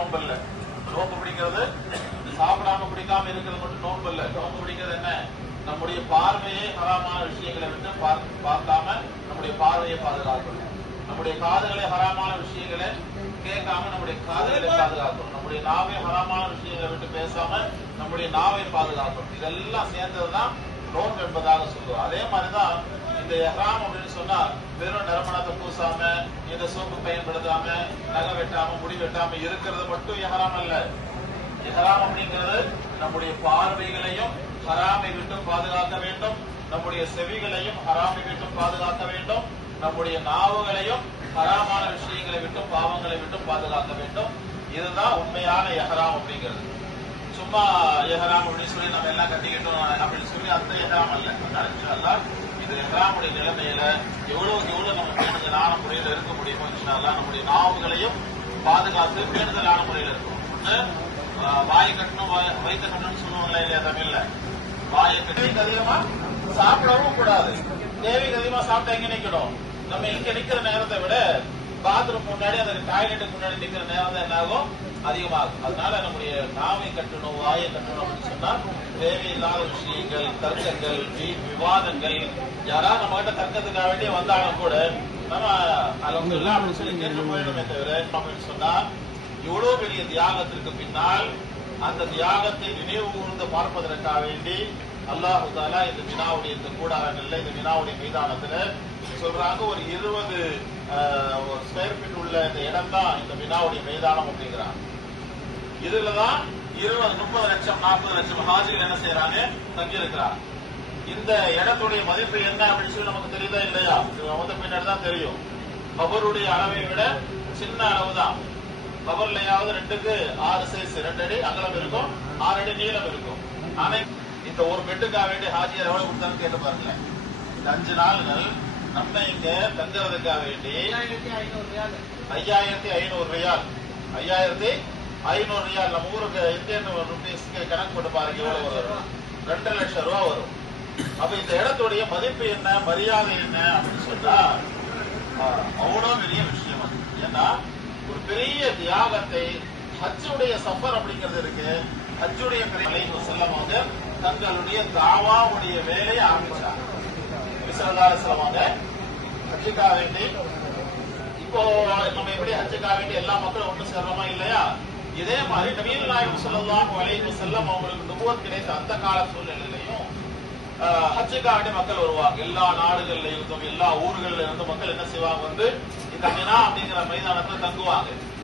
நோன்பு இல்ல. நோன்பு பிடிக்கிறது சாப்பிடாம பிடிக்காம இருக்கிறது மட்டும் நோன்பு இல்ல. நோன்பு பிடிக்கிறது என்ன? நம்முடைய பார்வையை ஹராமான விஷயங்களை விட்டு பார்க்காம நம்முடைய பார்வையை பாதுகாக்கணும். நம்முடைய காதுகளை ஹராமான விஷயங்களை கேட்காம நம்முடைய காதுகளை பாதுகாக்கணும். நம்முடைய நாவை ஹராமான விஷயங்களை விட்டு பேசாம நம்முடைய நாவை பாதுகாக்கணும். இதெல்லாம் சேர்ந்ததுதான் நோன்பு என்பதாக சொல்லுவோம். அதே மாதிரிதான் இந்த எஹ்ராம் அப்படின்னு சொன்னா வெறும் நறுமணத்தை பூசாம, இந்த சோப்பு பயன்படுத்தாம, நகை வெட்டாம, முடி வெட்டாம இருக்கிறது மட்டும் எஹ்ராம் அல்ல. எஹ்ராம் அப்படிங்கிறது நம்முடைய பார்வைகளையும் ஹராமை விட்டும் பாதுகாக்க வேண்டும், நம்முடைய செவிகளையும் ஹராமை விட்டும் பாதுகாக்க வேண்டும், நம்முடைய நாவுகளையும் ஹராமான விஷயங்களை விட்டும் பாவங்களை விட்டும் பாதுகாக்க வேண்டும். இதுதான் உண்மையான எஹ்ராம் அப்படிங்கிறது. சும்மா எஹ்ராம் அப்படின்னு சொல்லி நம்ம எல்லாம் கட்டிக்கிட்டோம் அப்படின்னு சொல்லி அந்த எஹ்ராம் அல்ல. அதனால இந்த எஹ்ராமுடைய நிலைமையில எவ்வளவுக்கு எவ்வளவு நம்ம பேணுதலான முறையில் இருக்க முடியுமோ இன்ஷாஅல்லாஹ் நம்முடைய நாவுகளையும் பாதுகாத்து பேணுதலான முறையில் இருக்கும். வாயை கட்டணும் வயிற்று கட்டணும்னு சொல்லுவாங்களா இல்லையா தமிழ்ல? வாயை கட்டி அதிகமா சாப்பிடவும் கூடாது. தேவைக்கு அதிகமா சாப்பிட்டா எங்க நிக்கணும்? நம்ம இங்க நிக்கிற நேரத்தை விட பாத்ரூம் முன்னாடி அந்த டாய்லெட்டுக்கு முன்னாடி நிக்கிற நேரம் தான் என்ன ஆகும்? அதிகமாகும். அதனால நம்முடைய நாவை கட்டணும், வாயை கட்டணும் அப்படின்னு சொன்னா தேவையில்லாத விஷயங்கள், தர்க்கங்கள், விவாதங்கள், யாராவது நம்ம கிட்ட தர்க்கத்துக்காக வேண்டிய வந்தாலும் கூட நம்ம அல்ஹம்துலில்லாஹ் அப்படின்னு சொல்லி கேட்டு போயிடுமே தவிர அப்படின்னு சொன்னா இவ்வளவு பெரிய தியாகத்திற்கு பின்னால் அந்த தியாகத்தை நினைவு கூர்ந்து பார்ப்பதற்காக வேண்டி அல்லாஹ் தஆலா இந்த வினாவுடைய இந்த கூடாரங்கள்ல இந்த வினாவுடைய மைதானத்துல சொல்றாங்க ஒரு 20 ஸ்கொயர் ஃபீட் உள்ள இந்த இடம் தான் இந்த வினாவுடைய மைதானம் அப்படிங்கிறாங்க. இதுலதான் 30 லட்சம் 40 லட்சம் ஹாஜிகள் என்ன செய்யறாங்க? தங்கி இருக்கிறாங்க. இந்த இடத்துடைய மதிப்பு என்ன அப்படின்னு சொல்லி நமக்கு தெரியுதா இல்லையா? வந்து பின்னாடி தான் தெரியும். கபருடைய அளவை விட சின்ன அளவு தான். கபர்லயாவது 2க்கு 6 சைஸ் 2 அடி அகலம் இருக்கும், 6 அடி நீளம் இருக்கும். ஆனா இந்த ஒரு பெட்டுக்காக வேண்டிய ஹாஜியர் எவ்வளவு கொடுத்தான்னு கேட்டு பாருங்க. இந்த 5 நாள்கள் நம்ம இங்க தங்குறதுக்காக வேண்டி 5500 ரியால், 5500 ரியால் நம்ம ஊருக்கு இந்தியன் ருபீஸ்க்கு கணக்கு போட்டு பாருங்க எவ்வளவு வரும்? 2 லட்சம் ரூபாய் வரும். அப்ப இந்த இடத்துடைய மதிப்பு என்ன, மரியாதை என்ன அப்படின்னு சொன்னா அவ்வளவு பெரிய விஷயம் அது. ஏன்னா ஒரு பெரிய தியாகத்தை ஹஜ்ஜுடைய சஃபர் அப்படிங்கிறது இருக்கு. ஹஜ்ஜுடைய செல்லமாக தங்களுடைய தாவாவுடைய வேலையை ஆரம்பிச்சாங்க. செல்லவாங்க ஹஜ்ஜுக்காக வேண்டி இப்போ நம்ம எப்படி ஹஜ்ஜுக்காக வேண்டி எல்லா மக்களும் ஒன்று சேர்றோமா இல்லையா? இதே மாதிரி நபிகள் நாயகம் ஸல்லல்லாஹு அலைஹி வஸல்லம் அவங்களுக்கு நுபுவத் கிடைத்த அந்த கால சூழ்நிலையிலையும் ஹஜ்ஜுக்காக வேண்டி மக்கள் வருவாங்க. எல்லா நாடுகள்ல இருந்தும் எல்லா ஊர்கள்ல இருந்தும் மக்கள் என்ன செய்வாங்க? வந்து இந்த மினா அப்படிங்கிற மைதானத்துல தங்குவாங்க.